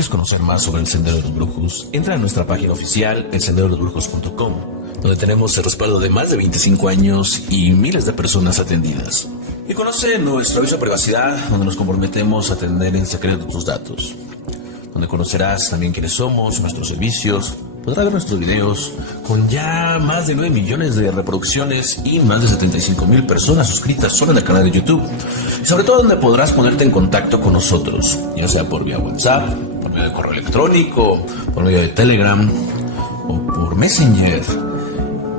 ¿Quieres conocer más sobre el Sendero de los Brujos? Entra a nuestra página oficial, elsenderodolosbrujos.com, donde tenemos el respaldo de más de 25 años y miles de personas atendidas. Y conoce nuestro aviso de privacidad, donde nos comprometemos a atender en secreto tus datos, donde conocerás también quiénes somos, nuestros servicios. Podrás ver nuestros videos con ya más de 9 millones de reproducciones y más de 75,000 personas suscritas solo en el canal de YouTube. Y sobre todo donde podrás ponerte en contacto con nosotros, ya sea por vía WhatsApp, por medio de correo electrónico, por medio de Telegram o por Messenger.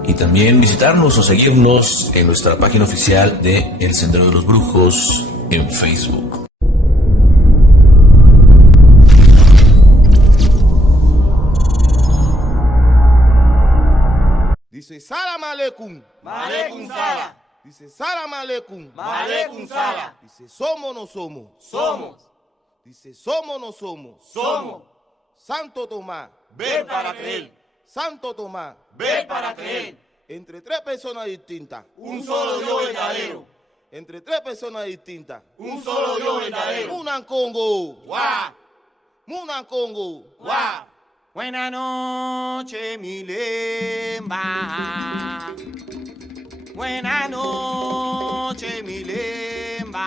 Y también visitarnos o seguirnos en nuestra página oficial de El Sendero de los Brujos en Facebook. Dice Salam Aleikum. Malekum Sala. Dice Salam Aleikum. Malekum Sala. Dice somos o no somos. Somos. Dice somos o no somos. Somos. Santo Tomás. Ver para creer. Santo Tomás. Ver para creer. Entre tres personas distintas. Un solo Dios verdadero. Entre tres personas distintas. Un solo Dios verdadero. Munan Congo. Guau. Munan Congo. Guau. Buenas noches, mi lemba. Buenas noches, mi lemba.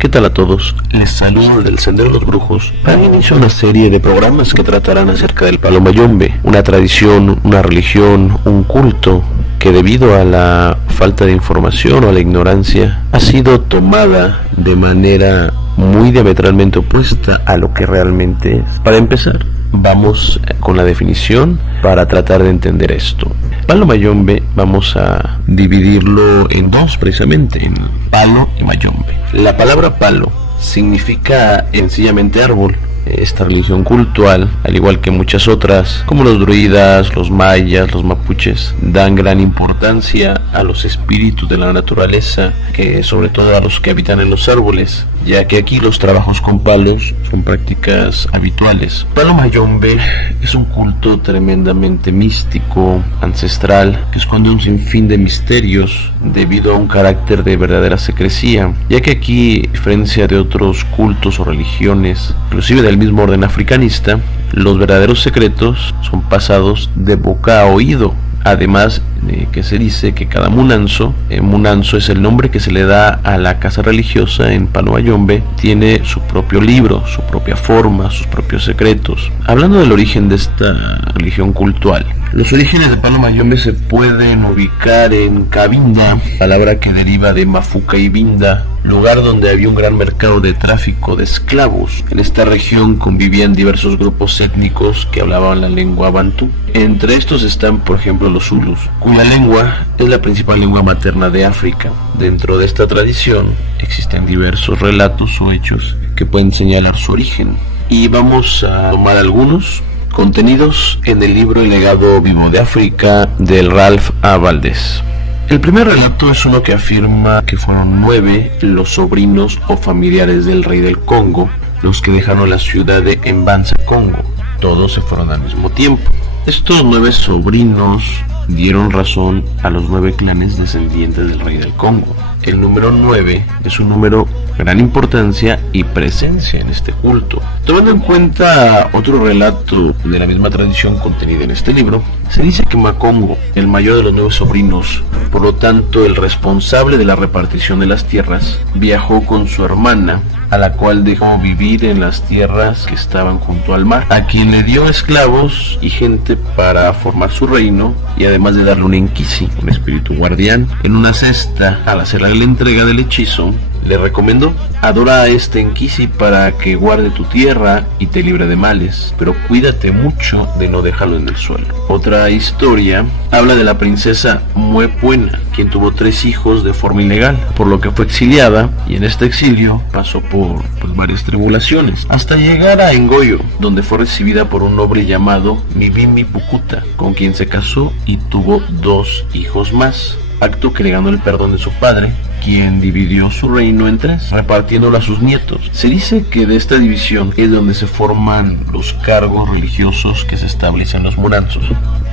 ¿Qué tal a todos? Les saludo del Sendero de los Brujos para iniciar una serie de programas que tratarán acerca del palo mayombe, una tradición, una religión, un culto que debido a la falta de información o a la ignorancia ha sido tomada de manera muy diametralmente opuesta a lo que realmente es. Para empezar, vamos con la definición para tratar de entender esto. Palo mayombe vamos a dividirlo en dos precisamente, en palo y mayombe. La palabra palo significa sencillamente árbol. Esta religión cultural, al igual que muchas otras, como los druidas, los mayas, los mapuches, dan gran importancia a los espíritus de la naturaleza, que sobre todo a los que habitan en los árboles, ya que aquí los trabajos con palos son prácticas habituales. Palo mayombe es un culto tremendamente místico, ancestral, que esconde un sinfín de misterios debido a un carácter de verdadera secrecía, ya que aquí, a diferencia de otros cultos o religiones, inclusive del mismo orden africanista, los verdaderos secretos son pasados de boca a oído. Además de que se dice que cada munanzo es el nombre que se le da a la casa religiosa en Palo Mayombe, tiene su propio libro, su propia forma, sus propios secretos. Hablando del origen de esta religión cultural, los orígenes de Palo Mayombe se pueden ubicar en Cabinda, palabra que deriva de Mafuca y Binda, lugar donde había un gran mercado de tráfico de esclavos. En esta región convivían diversos grupos étnicos que hablaban la lengua bantú. Entre estos están, por ejemplo, los zulus, cuya lengua es la principal lengua materna de África. Dentro de esta tradición existen diversos relatos o hechos que pueden señalar su origen. Y vamos a tomar algunos contenidos en el libro El legado vivo de África del Ralph A. Valdés. El primer relato es uno que afirma que fueron 9 los sobrinos o familiares del rey del Congo los que dejaron la ciudad de Mbanza, Congo. Todos se fueron al mismo tiempo. Estos 9 sobrinos dieron razón a los 9 clanes descendientes del rey del Congo. El número 9 es un número de gran importancia y presencia en este culto. Tomando en cuenta otro relato de la misma tradición contenida en este libro, se dice que Macongo, el mayor de los 9 sobrinos, por lo tanto el responsable de la repartición de las tierras, viajó con su hermana, a la cual dejó vivir en las tierras que estaban junto al mar, a quien le dio esclavos y gente para formar su reino, y además de darle un enquisi, un espíritu guardián, en una cesta. Al hacer la entrega del hechizo, le recomendó: adora a este enquisi para que guarde tu tierra y te libre de males, pero cuídate mucho de no dejarlo en el suelo. Otra historia habla de la princesa Muepuena, quien tuvo 3 hijos de forma ilegal, por lo que fue exiliada, y en este exilio pasó por varias tribulaciones, hasta llegar a Ngoyo, donde fue recibida por un noble llamado Mibimi Pukuta, con quien se casó y tuvo 2 hijos más, acto que le ganó el perdón de su padre, quien dividió su reino en 3, repartiéndolo a sus nietos. Se dice que de esta división es donde se forman los cargos religiosos que se establecen los munanzos.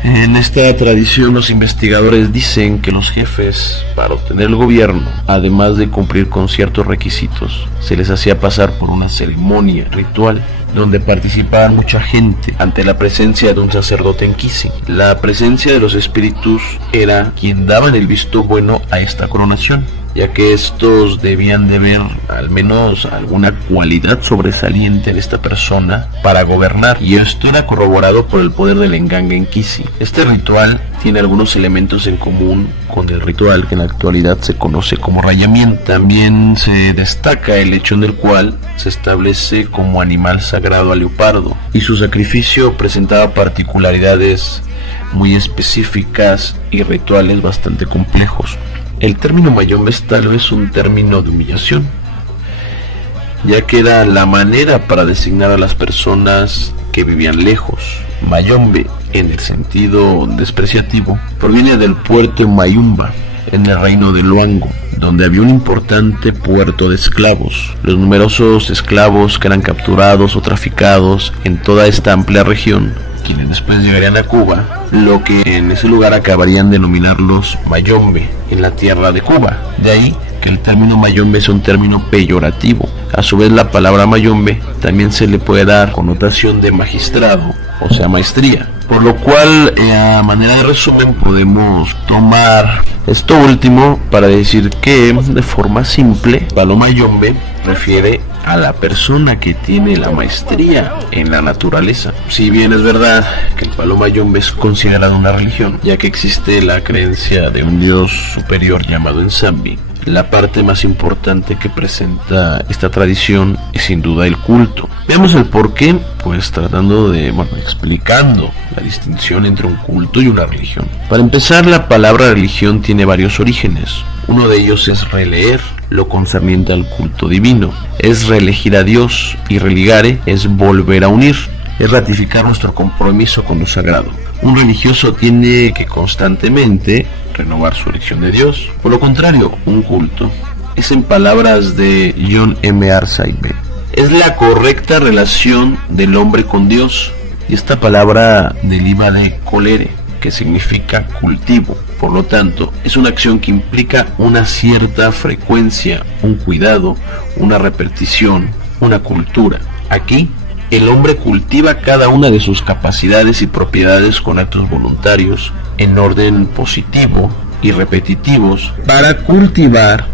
En esta tradición los investigadores dicen que los jefes, para obtener el gobierno, además de cumplir con ciertos requisitos, se les hacía pasar por una ceremonia ritual donde participaba mucha gente ante la presencia de un sacerdote en Kisi. La presencia de los espíritus era quien daban el visto bueno a esta coronación, ya que estos debían de ver al menos alguna cualidad sobresaliente en esta persona para gobernar, y esto era corroborado por el poder del Nganga en Kisi. Este ritual tiene algunos elementos en común con el ritual que en la actualidad se conoce como rayamiento. También se destaca el hecho en el cual se establece como animal sagrado al leopardo, y su sacrificio presentaba particularidades muy específicas y rituales bastante complejos. El término mayombe es tal vez un término de humillación, ya que era la manera para designar a las personas que vivían lejos. Mayombe, en el sentido despreciativo, proviene del puerto Mayumba, en el reino de Luango, donde había un importante puerto de esclavos. Los numerosos esclavos que eran capturados o traficados en toda esta amplia región, quienes después llegarían a Cuba, lo que en ese lugar acabarían de denominarlos mayombe en la tierra de Cuba. De ahí que el término mayombe es un término peyorativo. A su vez, la palabra mayombe también se le puede dar connotación de magistrado, o sea, maestría. Por lo cual, a manera de resumen, podemos tomar esto último para decir que, de forma simple, palo mayombe refiere a la persona que tiene la maestría en la naturaleza. Si bien es verdad que el palo mayombe es considerado una religión, ya que existe la creencia de un dios superior llamado Nsambi, la parte más importante que presenta esta tradición es sin duda el culto. Veamos el porqué, pues explicando la distinción entre un culto y una religión. Para empezar, la palabra religión tiene varios orígenes. Uno de ellos es releer, lo concerniente al culto divino. Es reelegir a Dios, y religare es volver a unir. Es ratificar nuestro compromiso con lo sagrado. Un religioso tiene que constantemente renovar su elección de Dios. Por lo contrario, un culto es, en palabras de John M. Arcibbe, es la correcta relación del hombre con Dios. Y esta palabra deriva de colere, que significa cultivo. Por lo tanto, es una acción que implica una cierta frecuencia, un cuidado, una repetición, una cultura. Aquí, el hombre cultiva cada una de sus capacidades y propiedades con actos voluntarios, en orden positivo y repetitivos, para cultivar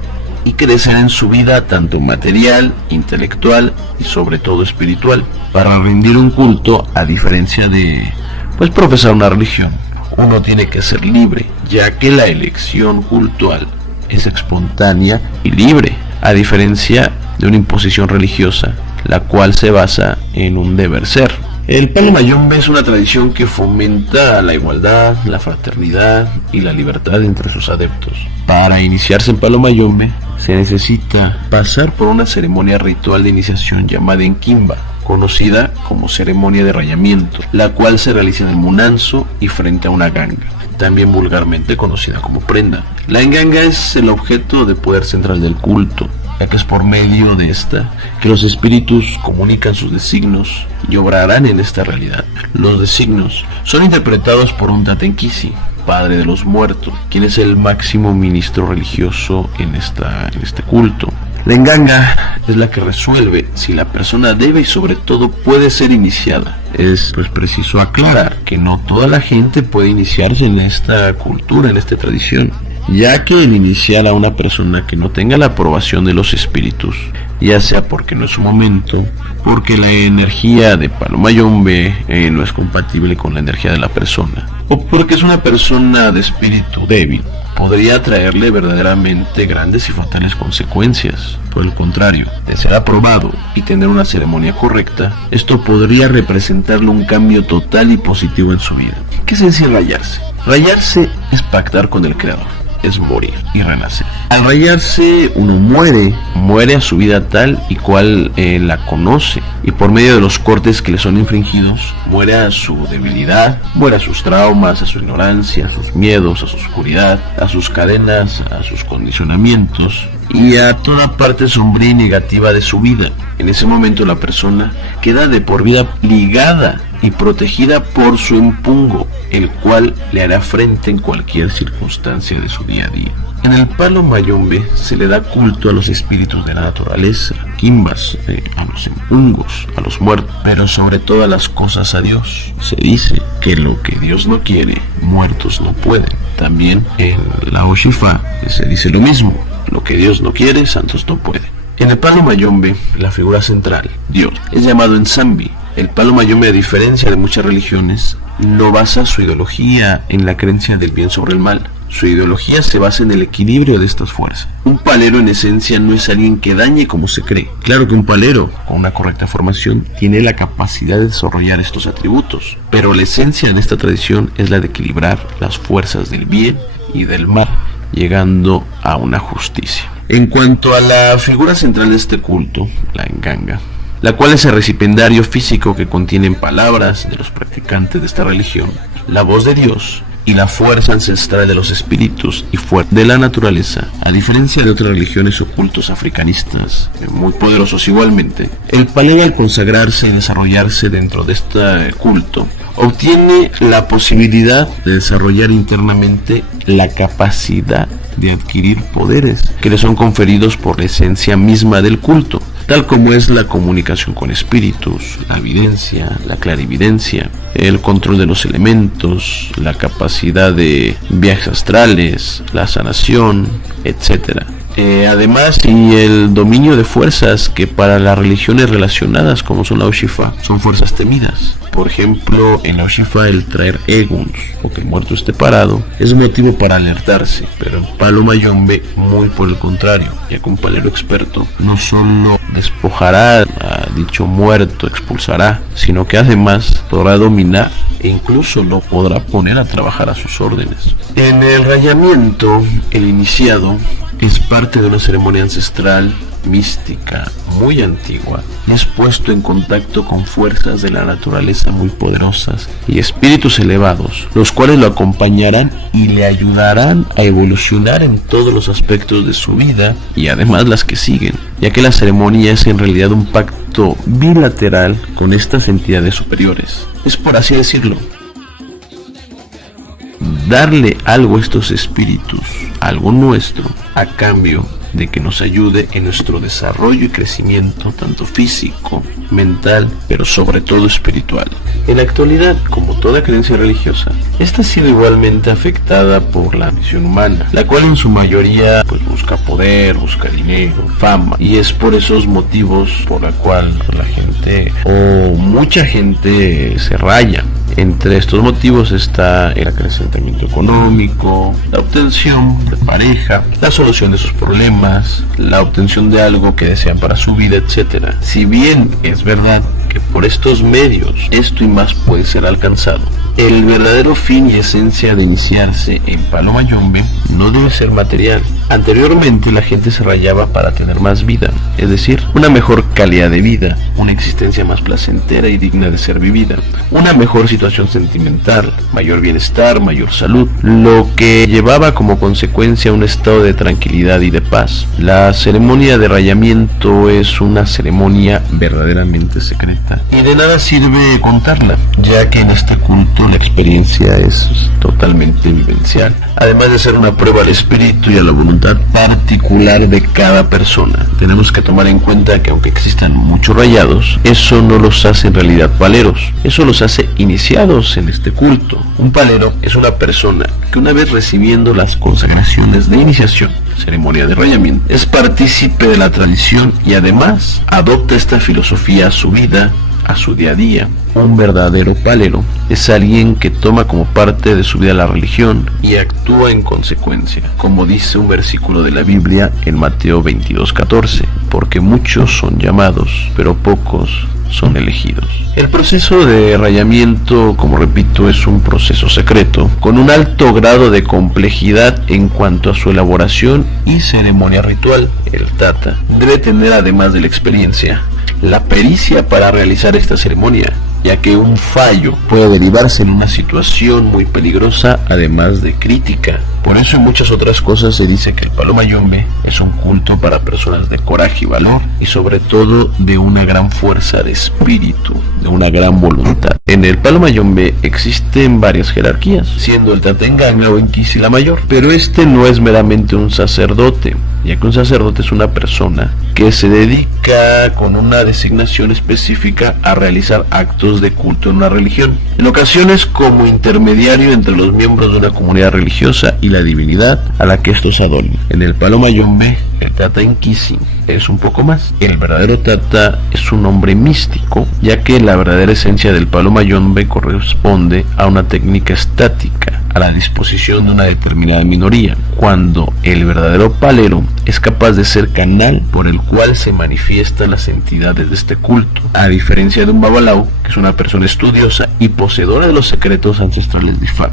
y crecer en su vida tanto material, intelectual y sobre todo espiritual. Para rendir un culto, a diferencia de profesar una religión, uno tiene que ser libre, ya que la elección cultual es espontánea y libre, a diferencia de una imposición religiosa, la cual se basa en un deber ser. El palo mayombe es una tradición que fomenta la igualdad, la fraternidad y la libertad entre sus adeptos. Para iniciarse en palo mayombe se necesita pasar por una ceremonia ritual de iniciación llamada enquimba, conocida como ceremonia de rayamiento, la cual se realiza en el munanzo y frente a una ganga, también vulgarmente conocida como prenda. La nganga es el objeto de poder central del culto, ya que es por medio de esta que los espíritus comunican sus designios y obrarán en esta realidad. Los designios son interpretados por un Tatenkisi, padre de los muertos, quien es el máximo ministro religioso en este culto. La nganga es la que resuelve si la persona debe y sobre todo puede ser iniciada. Es preciso aclarar que no toda la gente puede iniciarse en esta cultura, en esta tradición, ya que el iniciar a una persona que no tenga la aprobación de los espíritus, ya sea porque no es su momento, porque la energía de palo mayombe no es compatible con la energía de la persona, o porque es una persona de espíritu débil, podría traerle verdaderamente grandes y fatales consecuencias. Por el contrario, de ser aprobado y tener una ceremonia correcta, esto podría representarle un cambio total y positivo en su vida. ¿Qué es en sí rayarse? Rayarse es pactar con el Creador, es morir y renacer. Al rayarse uno muere a su vida tal y cual la conoce, y por medio de los cortes que le son infringidos, muere a su debilidad, muere a sus traumas, a su ignorancia, a sus miedos, a su oscuridad, a sus cadenas, a sus condicionamientos y a toda parte sombría y negativa de su vida. En ese momento la persona queda de por vida ligada y protegida por su empungo, el cual le hará frente en cualquier circunstancia de su día a día. En el palo mayombe se le da culto a los espíritus de la naturaleza, quimbas, a los empungos, a los muertos, pero sobre todas las cosas a Dios. Se dice que lo que Dios no quiere, muertos no pueden. También en la Oshifa se dice lo mismo, lo que Dios no quiere, santos no pueden. En el palo mayombe, la figura central, Dios, es llamado Nsambi. El palo mayombe, a diferencia de muchas religiones, no basa su ideología en la creencia del bien sobre el mal. Su ideología se basa en el equilibrio de estas fuerzas. Un palero en esencia no es alguien que dañe como se cree. Claro que un palero con una correcta formación tiene la capacidad de desarrollar estos atributos, pero la esencia en esta tradición es la de equilibrar las fuerzas del bien y del mal, llegando a una justicia. En cuanto a la figura central de este culto, la nganga, la cual es el recipiendario físico que contiene palabras de los practicantes de esta religión, la voz de Dios y la fuerza ancestral de los espíritus y fuerza de la naturaleza. A diferencia de otras religiones o cultos africanistas, muy poderosos igualmente, el palero, al consagrarse y desarrollarse dentro de este culto, obtiene la posibilidad de desarrollar internamente la capacidad de adquirir poderes que le son conferidos por la esencia misma del culto, tal como es la comunicación con espíritus, la evidencia, la clarividencia, el control de los elementos, la capacidad de viajes astrales, la sanación, etc. Además, y el dominio de fuerzas que para las religiones relacionadas, como son la Oshifa, son fuerzas temidas. Por ejemplo, en la Oshifa el traer eguns, o que el muerto esté parado, es motivo para alertarse, pero en palo mayombe muy por el contrario, ya que un palero experto no solo despojará a dicho muerto, expulsará, sino que además podrá dominar e incluso lo podrá poner a trabajar a sus órdenes. En el rayamiento, el iniciado es parte de una ceremonia ancestral mística muy antigua y es puesto en contacto con fuerzas de la naturaleza muy poderosas y espíritus elevados, los cuales lo acompañarán y le ayudarán a evolucionar en todos los aspectos de su vida y además las que siguen, ya que la ceremonia es en realidad un pacto bilateral con estas entidades superiores. Es, por así decirlo, darle algo a estos espíritus, algo nuestro, a cambio de que nos ayude en nuestro desarrollo y crecimiento, tanto físico, mental, pero sobre todo espiritual. En la actualidad, como toda creencia religiosa, esta ha sido igualmente afectada por la ambición humana, la cual en su mayoría busca poder, busca dinero, fama, y es por esos motivos por la cual la gente o mucha gente se raya. Entre estos motivos está el acrecentamiento económico, la obtención de pareja, la solución de sus problemas, la obtención de algo que desean para su vida, etc. Si bien es verdad que por estos medios esto y más puede ser alcanzado, el verdadero fin y esencia de iniciarse en palo mayombe no debe ser material. Anteriormente la gente se rayaba para tener más vida, es decir, una mejor calidad de vida, una existencia más placentera y digna de ser vivida, una mejor situación sentimental, mayor bienestar, mayor salud, lo que llevaba como consecuencia un estado de tranquilidad y de paz. La ceremonia de rayamiento es una ceremonia verdaderamente secreta y de nada sirve contarla, ya que en este culto la experiencia es totalmente vivencial, además de ser una prueba al espíritu y a la voluntad particular de cada persona. Tenemos que tomar en cuenta que aunque existan muchos rayados, eso no los hace en realidad paleros, eso los hace iniciados en este culto. Un palero es una persona que una vez recibiendo las consagraciones de iniciación, ceremonia de rayamiento, es partícipe de la tradición y además adopta esta filosofía a su vida, a su día a día. Un verdadero palero es alguien que toma como parte de su vida la religión y actúa en consecuencia, como dice un versículo de la Biblia en Mateo 22:14, porque muchos son llamados, pero pocos son elegidos. El proceso de rayamiento, como repito, es un proceso secreto, con un alto grado de complejidad en cuanto a su elaboración y ceremonia ritual. El Tata debe tener, además de la experiencia, la pericia para realizar esta ceremonia, ya que un fallo puede derivarse en una situación muy peligrosa, además de crítica. Por eso en muchas otras cosas se dice que el Palo Mayombe es un culto para personas de coraje y valor, y sobre todo de una gran fuerza de espíritu, de una gran voluntad. En el Palo Mayombe existen varias jerarquías, siendo el Tatenganga o Inquisi la mayor, pero este no es meramente un sacerdote, ya que un sacerdote es una persona que se dedica con una designación específica a realizar actos de culto en una religión, en ocasiones como intermediario entre los miembros de una comunidad religiosa y la divinidad a la que estos adoran. En el Palo Mayombe, el Tata Inquisi es un poco más. El verdadero Tata es un hombre místico, ya que la verdadera esencia del Palo Mayombe corresponde a una técnica estática, a la disposición de una determinada minoría, cuando el verdadero palero es capaz de ser canal por el cual se manifiestan las entidades de este culto, a diferencia de un babalao, que es una persona estudiosa y poseedora de los secretos ancestrales de Ifá.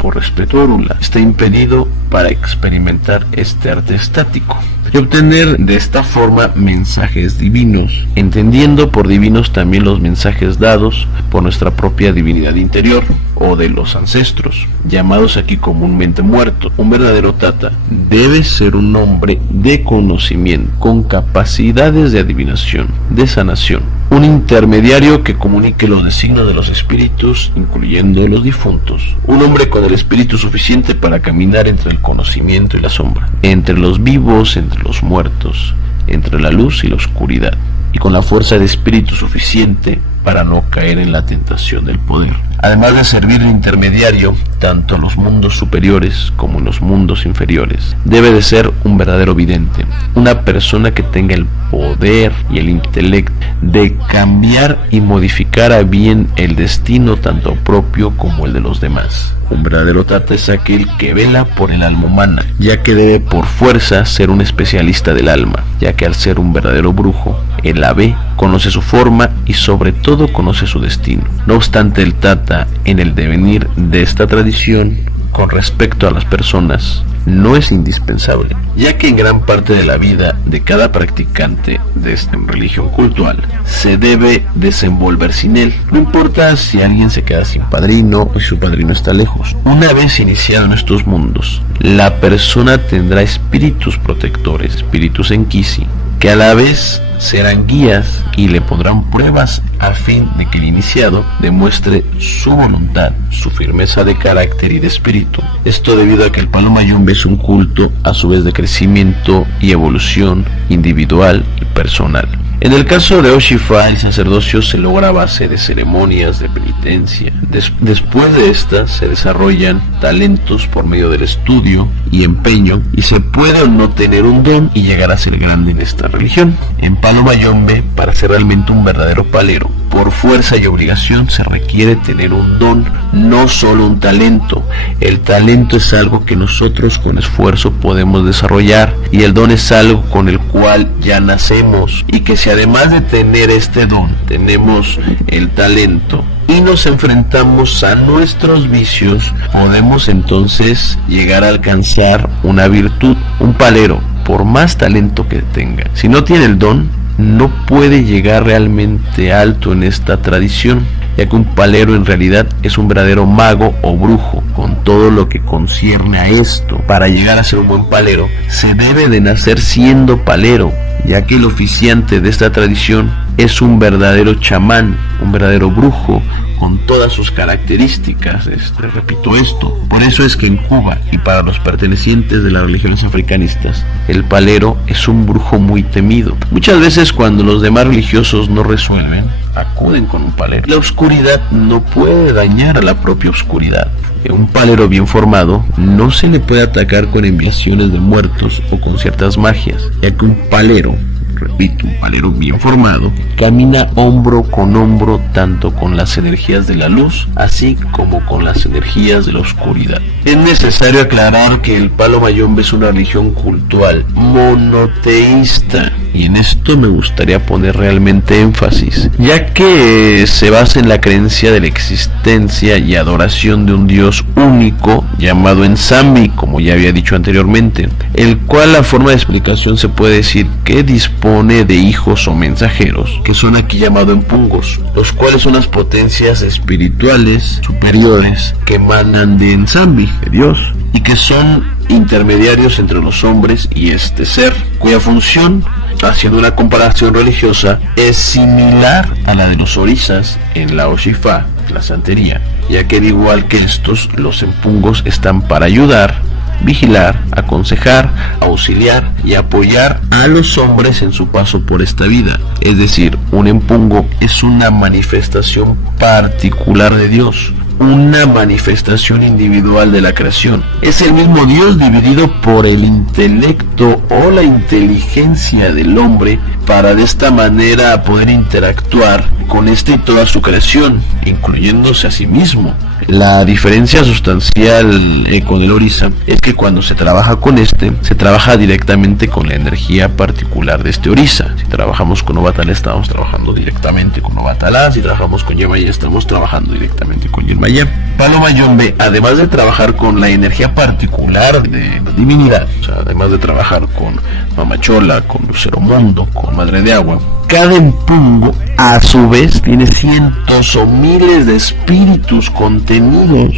Por respeto a Orula, está impedido para experimentar este arte estático y obtener de esta forma mensajes divinos, entendiendo por divinos también los mensajes dados por nuestra propia divinidad interior o de los ancestros, llamados aquí comúnmente muertos. Un verdadero Tata debe ser un hombre de conocimiento, con capacidades de adivinación, de sanación, un intermediario que comunique los designios de los espíritus, incluyendo los difuntos, un hombre con el espíritu suficiente para caminar entre el conocimiento y la sombra, entre los vivos, entre los muertos, entre la luz y la oscuridad, y con la fuerza de espíritu suficiente para no caer en la tentación del poder. Además de servir de intermediario tanto en los mundos superiores como en los mundos inferiores, debe de ser un verdadero vidente, una persona que tenga el poder y el intelecto de cambiar y modificar a bien el destino tanto propio como el de los demás. Un verdadero Tata es aquel que vela por el alma humana, ya que debe por fuerza ser un especialista del alma, ya que al ser un verdadero brujo, él la ve, conoce su forma y sobre todo conoce su destino. No obstante, el Tata en el devenir de esta tradición con respecto a las personas no es indispensable, ya que en gran parte de la vida de cada practicante de esta religión cultural se debe desenvolver sin él. No importa si alguien se queda sin padrino o si su padrino está lejos. Una vez iniciado en estos mundos, la persona tendrá espíritus protectores, espíritus Inquisi, que a la vez serán guías y le pondrán pruebas a fin de que el iniciado demuestre su voluntad, su firmeza de carácter y de espíritu. Esto debido a que el Palo Mayombe es un culto a su vez de crecimiento y evolución individual y personal. En el caso de Oshifa, el sacerdocio se logra a base de ceremonias de penitencia. Después de estas se desarrollan talentos por medio del estudio y empeño, y se puede o no tener un don y llegar a ser grande en esta religión. En Palo Mayombe, para ser realmente un verdadero palero, por fuerza y obligación se requiere tener un don, no solo un talento. El talento es algo que nosotros con esfuerzo podemos desarrollar, y el don es algo con el cual ya nacemos, y que si además de tener este don tenemos el talento y nos enfrentamos a nuestros vicios, podemos entonces llegar a alcanzar una virtud. Un palero, por más talento que tenga, si no tiene el don, no puede llegar realmente alto en esta tradición, ya que un palero en realidad es un verdadero mago o brujo, con todo lo que concierne a esto. Para llegar a ser un buen palero, se debe de nacer siendo palero, ya que el oficiante de esta tradición es un verdadero chamán, un verdadero brujo, con todas sus características. Repito esto, por eso es que en Cuba y para los pertenecientes de las religiones africanistas, el palero es un brujo muy temido. Muchas veces cuando los demás religiosos no resuelven, acuden con un palero. La oscuridad no puede dañar a la propia oscuridad. Un palero bien formado no se le puede atacar con enviaciones de muertos o con ciertas magias, ya que un palero, repito, un palero bien formado, camina hombro con hombro tanto con las energías de la luz, así como con las energías de la oscuridad. Es necesario aclarar que el Palo Mayombe es una religión cultural monoteísta, y en esto me gustaría poner realmente énfasis, ya que se basa en la creencia de la existencia y adoración de un Dios único llamado Nzambi, como ya había dicho anteriormente, el cual la forma de explicación se puede decir que dispone compone de hijos o mensajeros, que son aquí llamados empungos, los cuales son las potencias espirituales superiores que emanan de Nzambi, de Dios, y que son intermediarios entre los hombres y este ser, cuya función, haciendo una comparación religiosa, es similar a la de los orisas en la Oshifa, la santería, ya que al igual que estos, los empungos están para ayudar, vigilar, aconsejar, auxiliar y apoyar a los hombres en su paso por esta vida. Es decir, un empungo es una manifestación particular de Dios, una manifestación individual de la creación. Es el mismo Dios dividido por el intelecto o la inteligencia del hombre para de esta manera poder interactuar con este y toda su creación, incluyéndose a sí mismo. La diferencia sustancial con el orisa es que cuando se trabaja con este, se trabaja directamente con la energía particular de este orisa. Si trabajamos con Obatalá, estamos trabajando directamente con Obatalá. Si trabajamos con Yemayá, estamos trabajando directamente con Yemayá. Palo Mayombe, además de trabajar con la energía particular de la divinidad, o sea, además de trabajar con Mamachola, con Lucero Mundo, con Madre de Agua, cada empungo a su vez tiene cientos o miles de espíritus contenidos,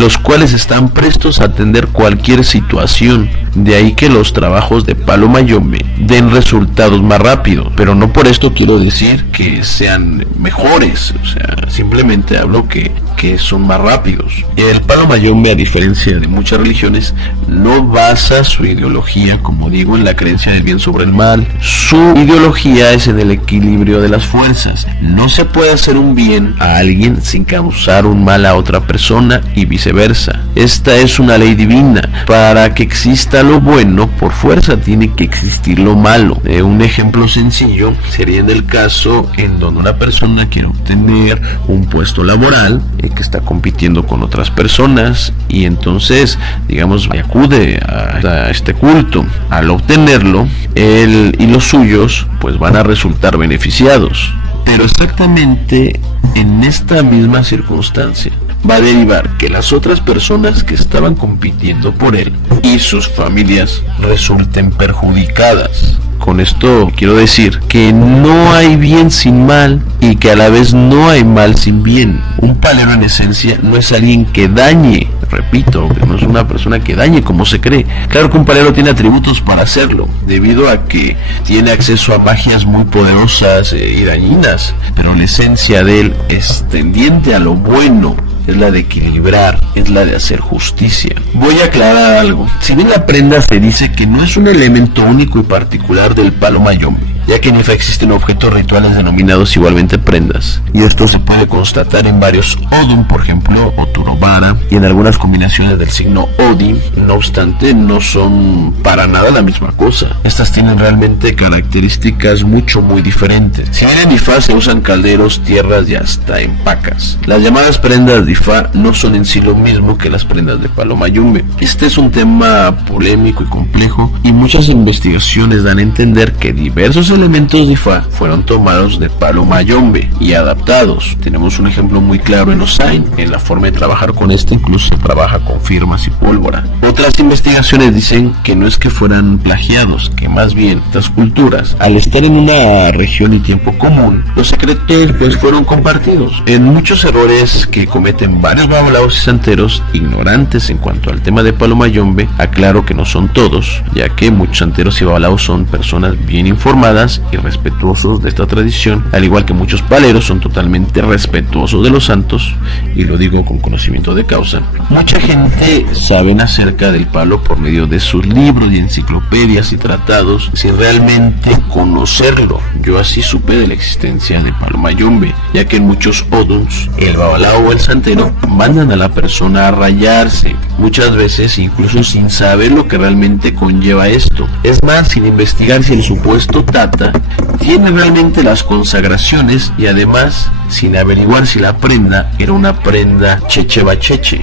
los cuales están prestos a atender cualquier situación. De ahí que los trabajos de Palo Mayombe den resultados más rápidos, pero no por esto quiero decir que sean mejores, o sea, simplemente hablo que son más rápidos. El Palo Mayombe, a diferencia de muchas religiones, no basa su ideología, como digo, en la creencia del bien sobre el mal. Su ideología es en el equilibrio de las fuerzas. No se puede hacer un bien a alguien sin causar un mal a otra persona y viceversa. Esta es una ley divina. Para que exista lo bueno, por fuerza tiene que existir lo malo. Un ejemplo sencillo sería en el caso en donde una persona quiere obtener un puesto laboral que está compitiendo con otras personas y entonces, digamos, acude a este culto. Al obtenerlo, él y los suyos pues van a resultar beneficiados. Pero exactamente en esta misma circunstancia va a derivar que las otras personas que estaban compitiendo por él y sus familias resulten perjudicadas. Con esto quiero decir que no hay bien sin mal y que a la vez no hay mal sin bien. Un palero en esencia no es alguien que dañe, repito, que no es una persona que dañe como se cree. Claro que un palero tiene atributos para hacerlo, debido a que tiene acceso a magias muy poderosas y dañinas, pero la esencia de él es tendiente a lo bueno. Es la de equilibrar, es la de hacer justicia. Voy a aclarar algo. Si bien la prenda se dice que no es un elemento único y particular del Palo Mayombe, ya que en IFA existen objetos rituales denominados igualmente prendas, y esto se puede constatar en varios Odum, por ejemplo, o Turobara, y en algunas combinaciones del signo Odi. No obstante, no son para nada la misma cosa. Estas tienen realmente características muy diferentes. Si bien en IFA se usan calderos, tierras y hasta empacas, las llamadas prendas de IFA no son en sí lo mismo que las prendas de Palo Mayombe. Este es un tema polémico y complejo, y muchas investigaciones dan a entender que diversos elementos de IFA fueron tomados de Palo Mayombe y adaptados. Tenemos un ejemplo muy claro en Osain. En la forma de trabajar con este incluso se trabaja con firmas y pólvora. Otras investigaciones dicen que no es que fueran plagiados, que más bien estas culturas, al estar en una región y tiempo común, los secretos pues fueron compartidos. En muchos errores que cometen varios babalaos y santeros ignorantes en cuanto al tema de Palo Mayombe, aclaro que no son todos, ya que muchos santeros y babalaos son personas bien informadas y respetuosos de esta tradición, al igual que muchos paleros son totalmente respetuosos de los santos, y lo digo con conocimiento de causa. Mucha gente sabe acerca del palo por medio de sus libros y enciclopedias y tratados sin realmente conocerlo. Yo así supe de la existencia de Palo Mayombe, ya que en muchos oduns el babalao o el santero mandan a la persona a rayarse, muchas veces incluso sin saber lo que realmente conlleva esto. Es más, sin investigar si el supuesto tata tiene realmente las consagraciones y además sin averiguar si la prenda era una prenda cheche,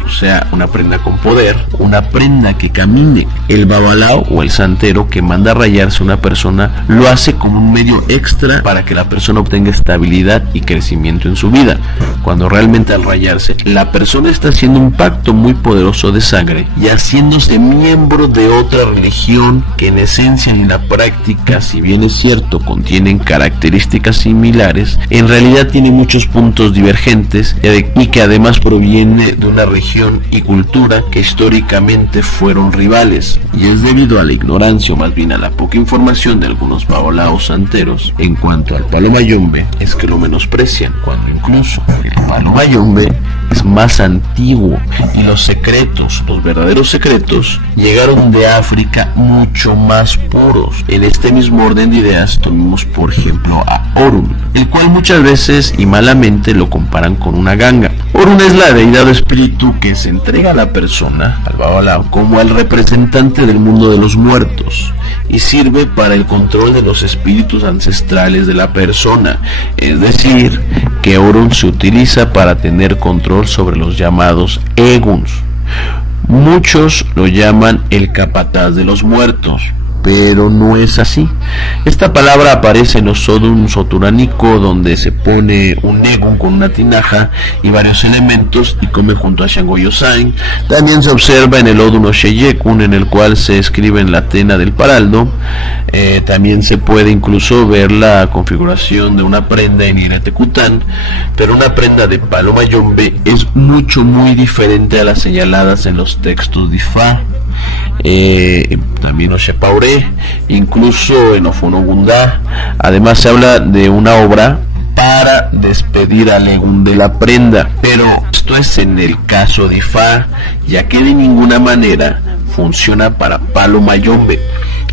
o sea, una prenda con poder, una prenda que camine. El babalao o el santero que manda a rayarse una persona lo hace como un medio extra para que la persona obtenga estabilidad y crecimiento en su vida, cuando realmente al rayarse la persona está haciendo un pacto muy poderoso de sangre y haciéndose miembro de otra religión que en esencia y en la práctica, si bien es cierto contienen características similares, en realidad tiene muchos puntos divergentes y que además proviene de una región y cultura que históricamente fueron rivales, y es debido a la ignorancia o más bien a la poca información de algunos babalaos santeros en cuanto al palo mayombe es que lo menosprecian, cuando incluso el palo mayombe es más antiguo y los secretos, los verdaderos secretos, llegaron de África mucho más puros. En este mismo orden de ideas tuvimos por ejemplo a Orun, el cual muchas veces y malamente lo comparan con una ganga. Orun es la deidad o espíritu que se entrega a la persona, al babalao, como el representante del mundo de los muertos y sirve para el control de los espíritus ancestrales de la persona, es decir, que Orun se utiliza para tener control sobre los llamados eguns. Muchos lo llaman el capataz de los muertos, pero no es así. Esta palabra aparece en Osodun Soturánico, donde se pone un egun con una tinaja y varios elementos y come junto a Shango Yosain. También se observa en el Odun Osheyekun, en el cual se escribe en la tena del Paraldo. También se puede incluso ver la configuración de una prenda en Iretecután, pero una prenda de palo mayombe es muy diferente a las señaladas en los textos de Ifá. También Oshepaure, incluso en Ofonogundá. Además se habla de una obra para despedir al egún de la prenda, pero esto es en el caso de Ifá, ya que de ninguna manera funciona para palo mayombe.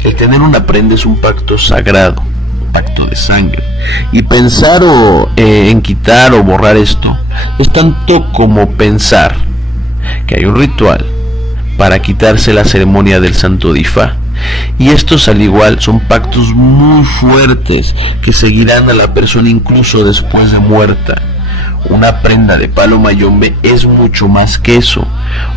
El tener una prenda es un pacto sagrado, un pacto de sangre, y pensar en quitar o borrar esto es tanto como pensar que hay un ritual para quitarse la ceremonia del santo de Ifá, y estos al igual son pactos muy fuertes que seguirán a la persona incluso después de muerta. Una prenda de palo mayombe es mucho más que eso.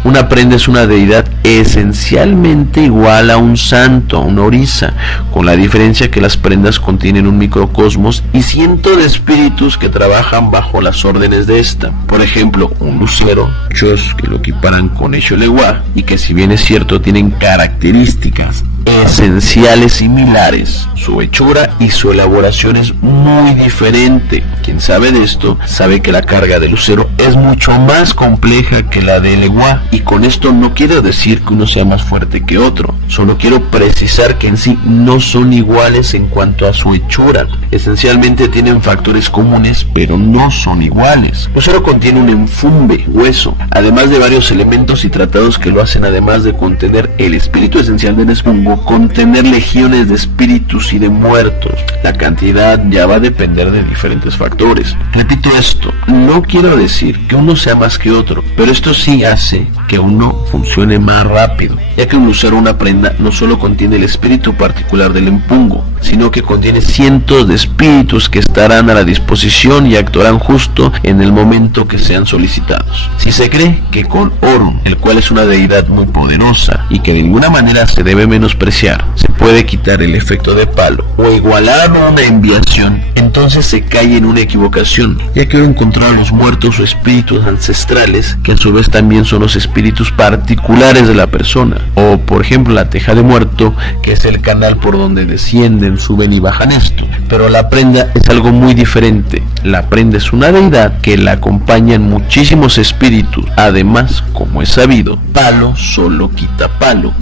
Una prenda es una deidad esencialmente igual a un santo, a una orisa, con la diferencia que las prendas contienen un microcosmos y cientos de espíritus que trabajan bajo las órdenes de esta. Por ejemplo, un lucero, muchos que lo equiparan con Exolegua, y que si bien es cierto tienen características esenciales similares, su hechura y su elaboración es muy diferente. Quien sabe de esto sabe que la carga de lucero es mucho más compleja que la de Legua, y con esto no quiero decir que uno sea más fuerte que otro, solo quiero precisar que en sí no son iguales en cuanto a su hechura. Esencialmente tienen factores comunes, pero no son iguales. Lucero contiene un enfumbe, hueso, además de varios elementos y tratados que lo hacen, además de contener el espíritu esencial del espungo, contener legiones de espíritus y de muertos. La cantidad ya va a depender de diferentes factores. Repito esto, no quiero decir que uno sea más que otro, pero esto sí hace que uno funcione más rápido, ya que un lucero, una prenda, no solo contiene el espíritu particular del empungo, sino que contiene cientos de espíritus que estarán a la disposición y actuarán justo en el momento que sean solicitados. Si se cree que con Orun, el cual es una deidad muy poderosa y que de ninguna manera se debe menospreciar, se puede quitar el efecto de palo o igualar una enviación, entonces se cae en una equivocación, ya que Orun controla a los muertos o espíritus ancestrales, que a su vez también son los espíritus particulares de la persona. O por ejemplo la teja de muerto, que es el canal por donde descienden, suben y bajan esto. Pero la prenda es algo muy diferente. La prenda es una deidad que la acompañan muchísimos espíritus. Además, como es sabido, palo solo quita palo.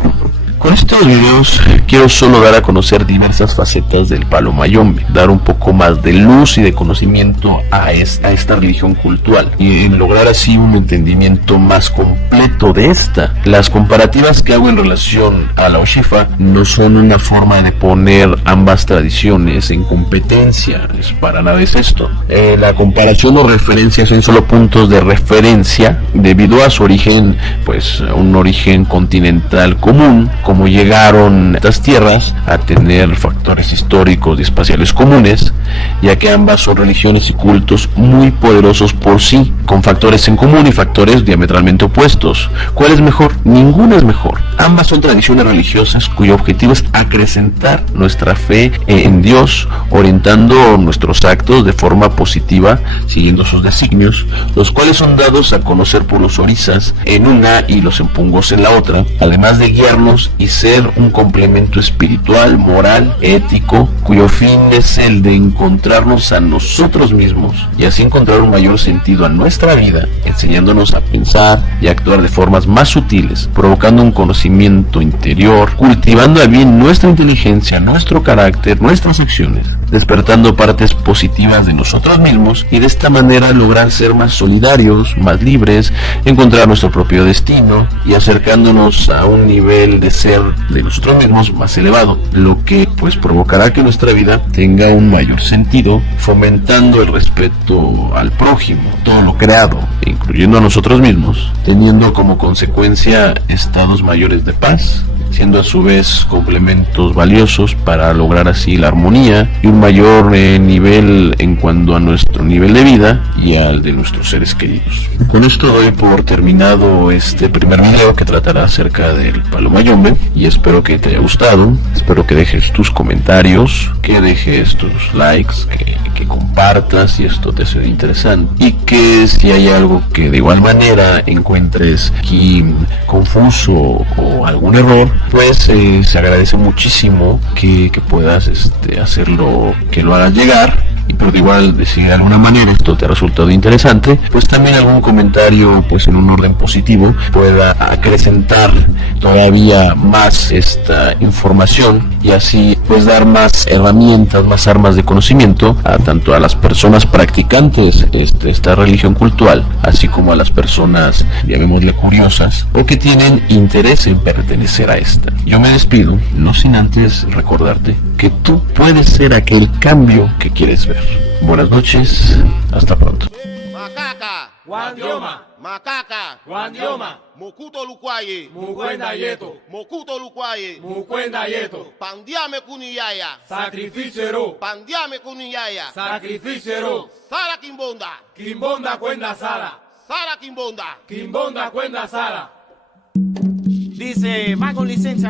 Con estos videos quiero solo dar a conocer diversas facetas del palo mayombe, dar un poco más de luz y de conocimiento a esta religión cultural, y en lograr así un entendimiento más completo de esta. Las comparativas que hago en relación a la Oshifa no son una forma de poner ambas tradiciones en competencia, es para nada es esto. La comparación o referencia son solo puntos de referencia debido a su origen, pues un origen continental común, cómo llegaron estas tierras a tener factores históricos y espaciales comunes, ya que ambas son religiones y cultos muy poderosos por sí, con factores en común y factores diametralmente opuestos. ¿Cuál es mejor? Ninguna es mejor. Ambas son tradiciones religiosas cuyo objetivo es acrecentar nuestra fe en Dios, orientando nuestros actos de forma positiva, siguiendo sus designios, los cuales son dados a conocer por los orisas en una y los empungos en la otra, además de guiarnos y ser un complemento espiritual, moral, ético, cuyo fin es el de encontrarnos a nosotros mismos y así encontrar un mayor sentido a nuestra vida, enseñándonos a pensar y actuar de formas más sutiles, provocando un conocimiento interior, cultivando al bien nuestra inteligencia, nuestro carácter, nuestras acciones, despertando partes positivas de nosotros mismos y de esta manera lograr ser más solidarios, más libres, encontrar nuestro propio destino y acercándonos a un nivel de ser de nosotros mismos más elevado, lo que pues provocará que nuestra vida tenga un mayor sentido, fomentando el respeto al prójimo, todo lo creado, incluyendo a nosotros mismos, teniendo como consecuencia estados mayores de paz, siendo a su vez complementos valiosos para lograr así la armonía y un mayor nivel en cuanto a nuestro nivel de vida y al de nuestros seres queridos. Con esto doy por terminado este primer video que tratará acerca del Palo Mayombe y espero que te haya gustado, espero que dejes tus comentarios, que dejes tus likes, que compartas si esto te hace interesante y que si hay algo que de igual manera encuentres aquí confuso o algún error, pues se agradece muchísimo que puedas hacerlo, que lo hagas llegar. Pero de igual, si de alguna manera esto te ha resultado interesante, pues también algún comentario pues en un orden positivo pueda acrecentar todavía más esta información y así pues dar más herramientas, más armas de conocimiento a tanto a las personas practicantes esta religión cultural, así como a las personas, llamémosle curiosas, o que tienen interés en pertenecer a esta. Yo me despido, no sin antes recordarte que tú puedes ser aquel cambio que quieres ver. Buenas noches, hasta pronto. Macaca, Wandioma, macaca, Wandioma, mokuto lukwaye, Mukwenda yeto, mokuto lukwaye, Mukwenda yeto, pandiame kuniyaya, Sacrificero, pandiame kuniyaya, Sacrificero, sala kimbonda, Kimbonda kwenda sala, sala kimbonda. Kimbonda kwenda sala. Dice, va con licencia.